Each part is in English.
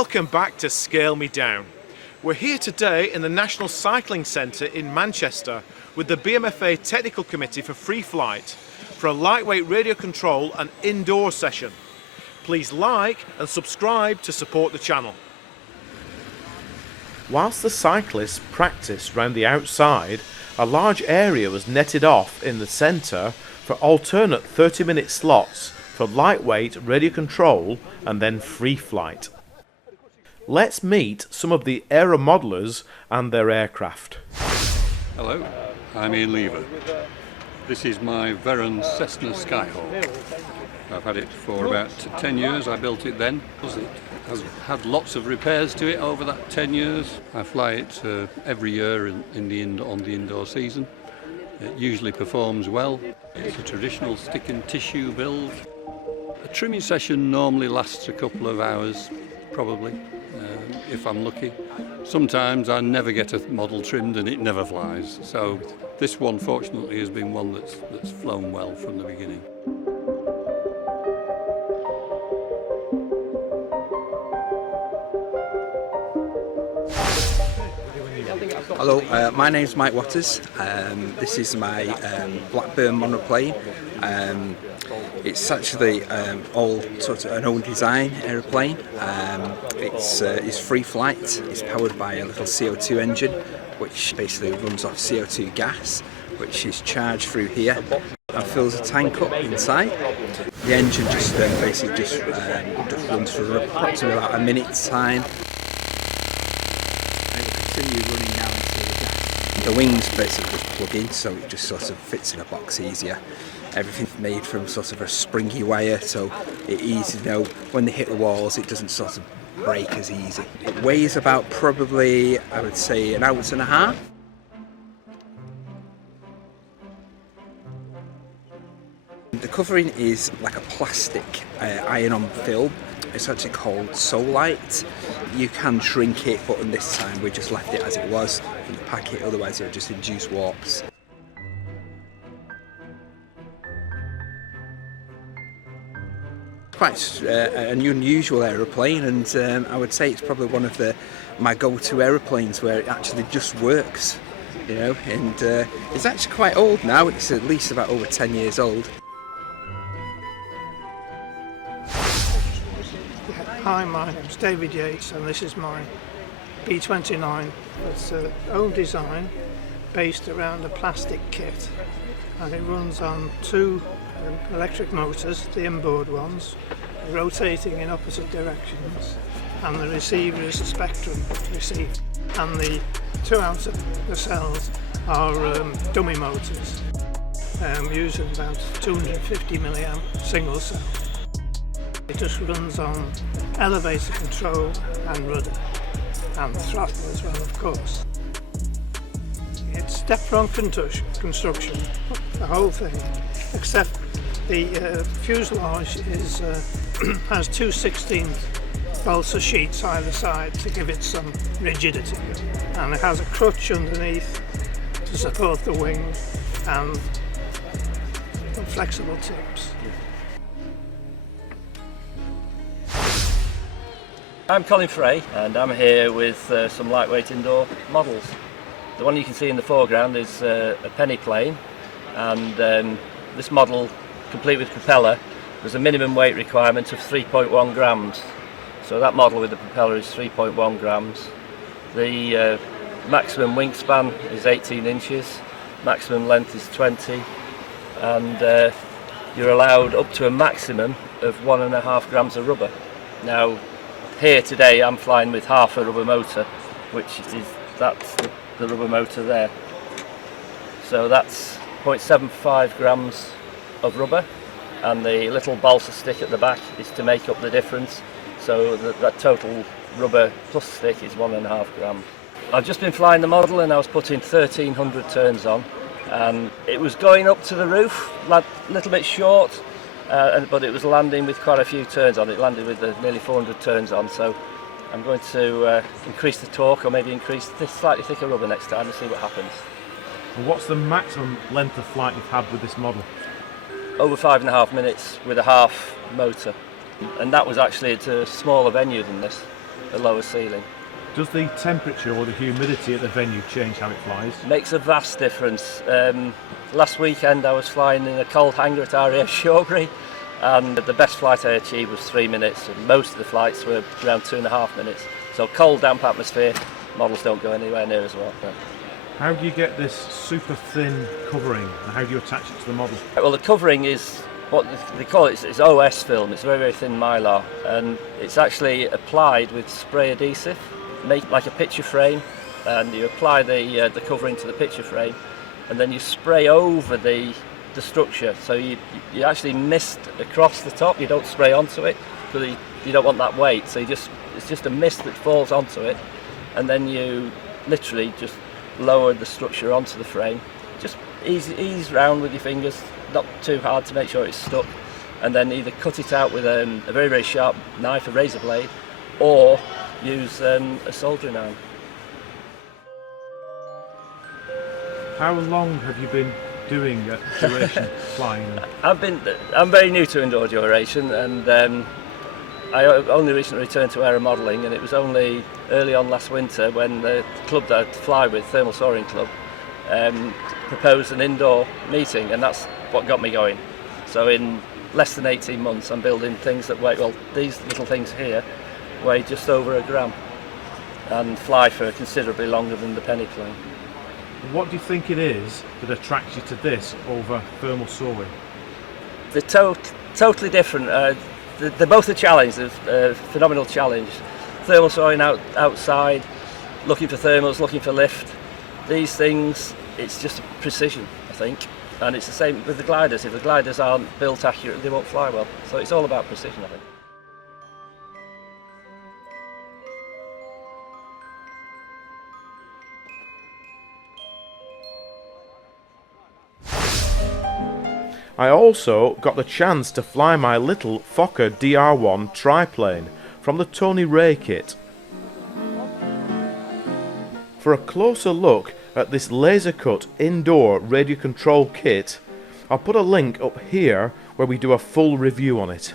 Welcome back to ScaleMeDown. We're here today in the National Cycling Centre in Manchester with the BMFA Technical Committee for Free Flight for a lightweight radio control and indoor session. Please like and subscribe to support the channel. Whilst the cyclists practiced round the outside, a large area was netted off in the centre for alternate 30-minute slots for lightweight radio control and then free flight. Let's meet some of the aero modelers and their aircraft. Hello, I'm Ian Lever. This is my Veron Cesna Skyhawk. I've had it for about 10 years. I built it then. It has had lots of repairs to it over that 10 years. I fly it every year on the indoor season. It usually performs well. It's a traditional stick and tissue build. A trimming session normally lasts a couple of hours, probably, if I'm lucky. Sometimes I never get a model trimmed and it never flies. So this one, fortunately, has been one that's flown well from the beginning. Hello, my name's Mike Waters. This is my Blackburn Monoplane. It's actually all sort of an own design aeroplane. It's free flight. It's powered by a little CO2 engine, which basically runs off CO2 gas, which is charged through here and fills a tank up inside. The engine just runs for approximately about a minute's time. And it will continue running down until the gas. The wings basically just plug in, so it just sort of fits in a box easier. Everything's made from sort of a springy wire, so it's easy to know when they hit the walls it doesn't sort of break as easy. It weighs about probably, I would say, 1.5 ounces. The covering is like a plastic iron-on film. It's actually called Solite. You can shrink it, but in this time we just left it as it was in the packet, otherwise it would just induce warps. Quite an unusual aeroplane, and I would say it's probably one of my go-to aeroplanes where it actually just works, you know. And it's actually quite old now. It's at least about over 10 years old. Hi, my name's David Yates, and this is my B29. It's an old design based around a plastic kit, and it runs on two electric motors, the inboard ones, rotating in opposite directions, and the receiver is a Spectrum receiver, and the 2 ounce nacelles are dummy motors, using about 250 milliamp single cell. It just runs on elevator control and rudder, and throttle as well, of course. It's step-front construction, the whole thing, except the fuselage has two 16th balsa sheets either side to give it some rigidity, and it has a crutch underneath to support the wing and flexible tips. I'm Colin Frey, and I'm here with some lightweight indoor models. The one you can see in the foreground is a penny plane, and this model, complete with propeller, there's a minimum weight requirement of 3.1 grams. So that model with the propeller is 3.1 grams. The maximum wingspan is 18 inches, maximum length is 20, and you're allowed up to a maximum of 1.5 grams of rubber. Now, here today I'm flying with half a rubber motor, that's the rubber motor there. So that's 0.75 grams of rubber, and the little balsa stick at the back is to make up the difference, so that total rubber plus stick is 1.5 grams. I've just been flying the model and I was putting 1,300 turns on, and it was going up to the roof, a little bit short, but it was landing with quite a few turns on. It landed with nearly 400 turns on, so I'm going to increase the torque, or maybe increase this slightly thicker rubber next time and see what happens. And what's the maximum length of flight you've had with this model? Over 5.5 minutes with a half motor, and that was actually at a smaller venue than this. a lower ceiling. Does the temperature or the humidity at the venue change how it flies? Makes a vast difference. Last weekend I was flying in a cold hangar at RAF Shawbury, and the best flight I achieved was 3 minutes, and most of the flights were around 2.5 minutes. So cold, damp atmosphere, models don't go anywhere near as well. No. How do you get this super thin covering, and how do you attach it to the model? Well, the covering is what they call it, it's OS film. It's very, very thin mylar, and it's actually applied with spray adhesive, make like a picture frame, and you apply the covering to the picture frame, and then you spray over the structure. So you actually mist across the top. You don't spray onto it because you don't want that weight. So it's just a mist that falls onto it, and then you literally just lower the structure onto the frame. Just ease round with your fingers, not too hard to make sure it's stuck, and then either cut it out with a very, very sharp knife, a razor blade, or use a soldering iron. How long have you been doing duration flying? I'm very new to indoor duration, and I only recently returned to aeromodelling, and it was only early on last winter when the club that I fly with, Thermal Soaring Club, proposed an indoor meeting, and that's what got me going. So in less than 18 months I'm building things that weigh, well, these little things here weigh just over a gram and fly for considerably longer than the penny plane. What do you think it is that attracts you to this over thermal soaring? They're totally different. They're both a challenge, a phenomenal challenge. Thermal soaring outside, looking for thermals, looking for lift. These things, it's just precision, I think. And it's the same with the gliders. If the gliders aren't built accurately, they won't fly well. So it's all about precision, I think. I also got the chance to fly my little Fokker DR1 triplane from the Tony Ray kit. For a closer look at this laser-cut indoor radio control kit, I'll put a link up here where we do a full review on it.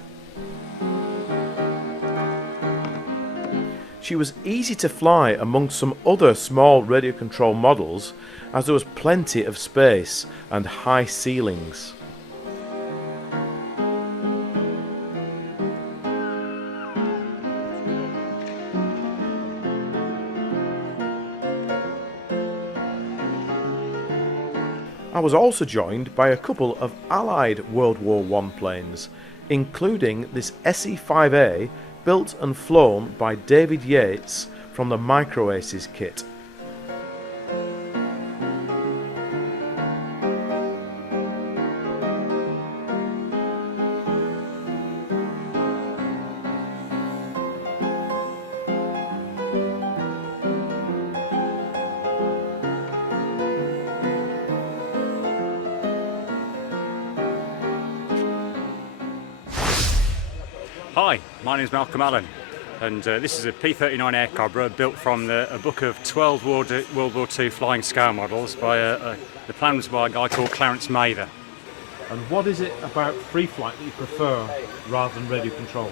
She was easy to fly amongst some other small radio control models, as there was plenty of space and high ceilings. I was also joined by a couple of Allied World War I planes, including this SE-5A built and flown by David Yates from the Micro Aces kit. Hi, my name is Malcolm Allen, and this is a P-39 Air Cobra built from a book of 12 World War II flying scale models by the plan was by a guy called Clarence Mather. And what is it about free flight that you prefer rather than radio control?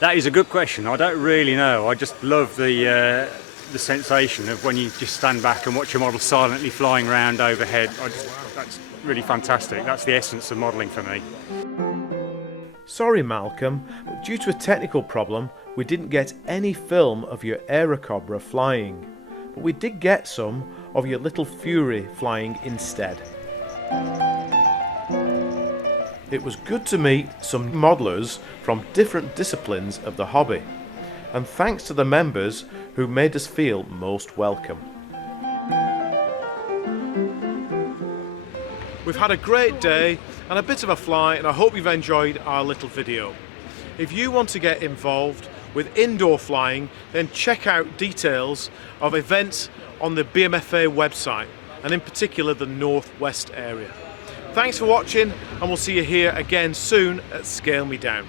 That is a good question. I don't really know. I just love the sensation of when you just stand back and watch a model silently flying around overhead. That's really fantastic. That's the essence of modelling for me. Sorry Malcolm, but due to a technical problem we didn't get any film of your Aerocobra flying, but we did get some of your little Fury flying instead. It was good to meet some modellers from different disciplines of the hobby, and thanks to the members who made us feel most welcome. We've had a great day and a bit of a fly, and I hope you've enjoyed our little video. If you want to get involved with indoor flying, then check out details of events on the BMFA website, and in particular the Northwest area. Thanks for watching, and we'll see you here again soon at Scale Me Down.